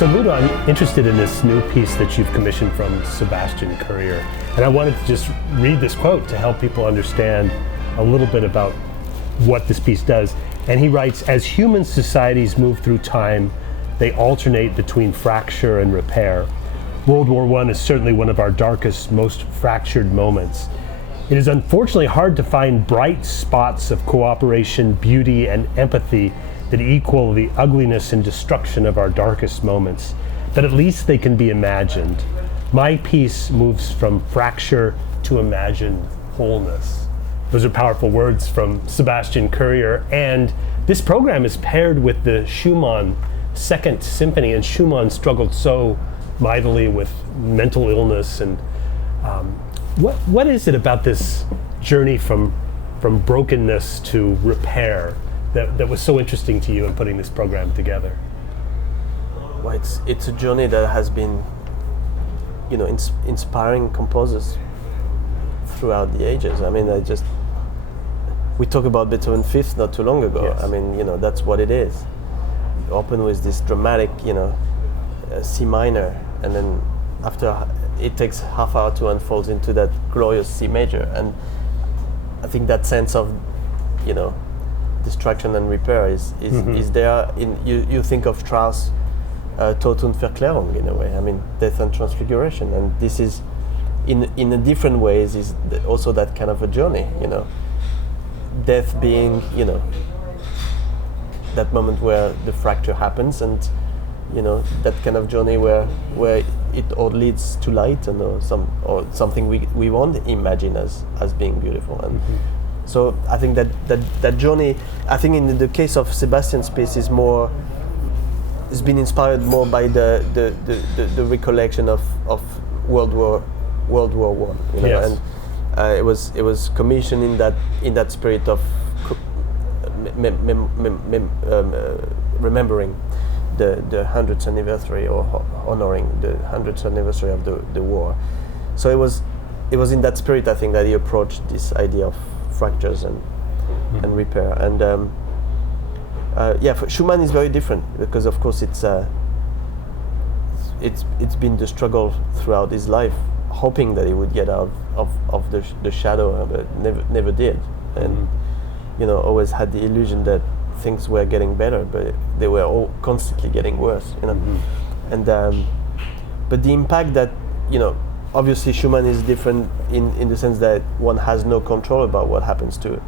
So Ludo, I'm interested in this new piece that you've commissioned from Sebastian Currier. And I wanted to just read this quote to help people understand a little bit about what this piece does. And he writes, as human societies move through time, they alternate between fracture and repair. World War I is certainly one of our darkest, most fractured moments. It is unfortunately hard to find bright spots of cooperation, beauty, and empathy that equal the ugliness and destruction of our darkest moments, but at least they can be imagined. My piece moves from fracture to imagined wholeness. Those are powerful words from Sebastian Currier, and this program is paired with the Schumann Second Symphony, and Schumann struggled so mightily with mental illness. And what is it about this journey from brokenness to repair that was so interesting to you in putting this program together? Well, it's a journey that has been, inspiring composers throughout the ages. I mean, we talked about Beethoven Fifth not too long ago. Yes. I mean, that's what it is. You open with this dramatic, C minor, and then after it takes half hour to unfold into that glorious C major. And I think that sense of, destruction and repair is there. You think of Strauss' Tod und Verklärung in a way. I mean, death and transfiguration, and this is in a different ways is also that kind of a journey. Death being that moment where the fracture happens, and that kind of journey where it all leads to light and or something we won't imagine as being beautiful. And so I think that journey, I think in the case of Sebastian's piece, is been inspired more by the recollection of World War I. Yes. And it was commissioned in that spirit of remembering the 100th anniversary, or honoring the 100th anniversary of the war. So it was in that spirit, I think, that he approached this idea of fractures and repair. And for Schumann is very different, because of course it's been the struggle throughout his life, hoping that he would get out of the shadow, but never did. And always had the illusion that things were getting better, but they were all constantly getting worse. And but the impact that obviously Schumann is different in the sense that one has no control about what happens to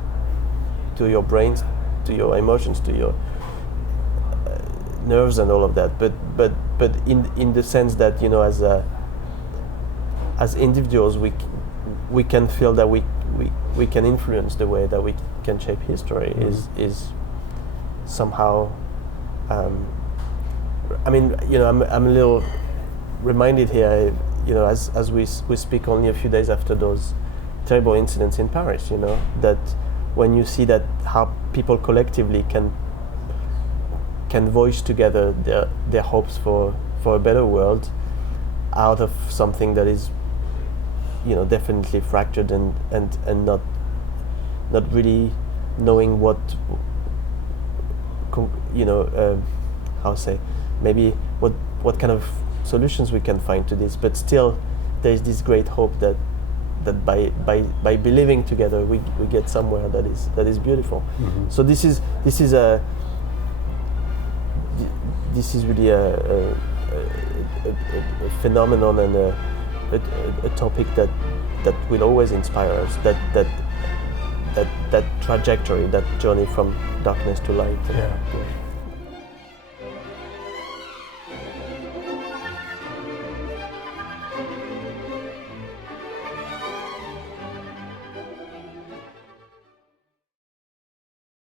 your brains, to your emotions, to your nerves and all of that. But in the sense that as individuals we can feel that we can influence the way that we can shape history is somehow. I'm a little reminded here, as we speak only a few days after those terrible incidents in Paris, that when you see that how people collectively can voice together their hopes for a better world out of something that is definitely fractured and not really knowing what maybe what kind of solutions we can find to this, but still there is this great hope that by believing together we get somewhere that is beautiful. So this is really a phenomenon and a topic that will always inspire us, that trajectory, that journey from darkness to light. Yeah.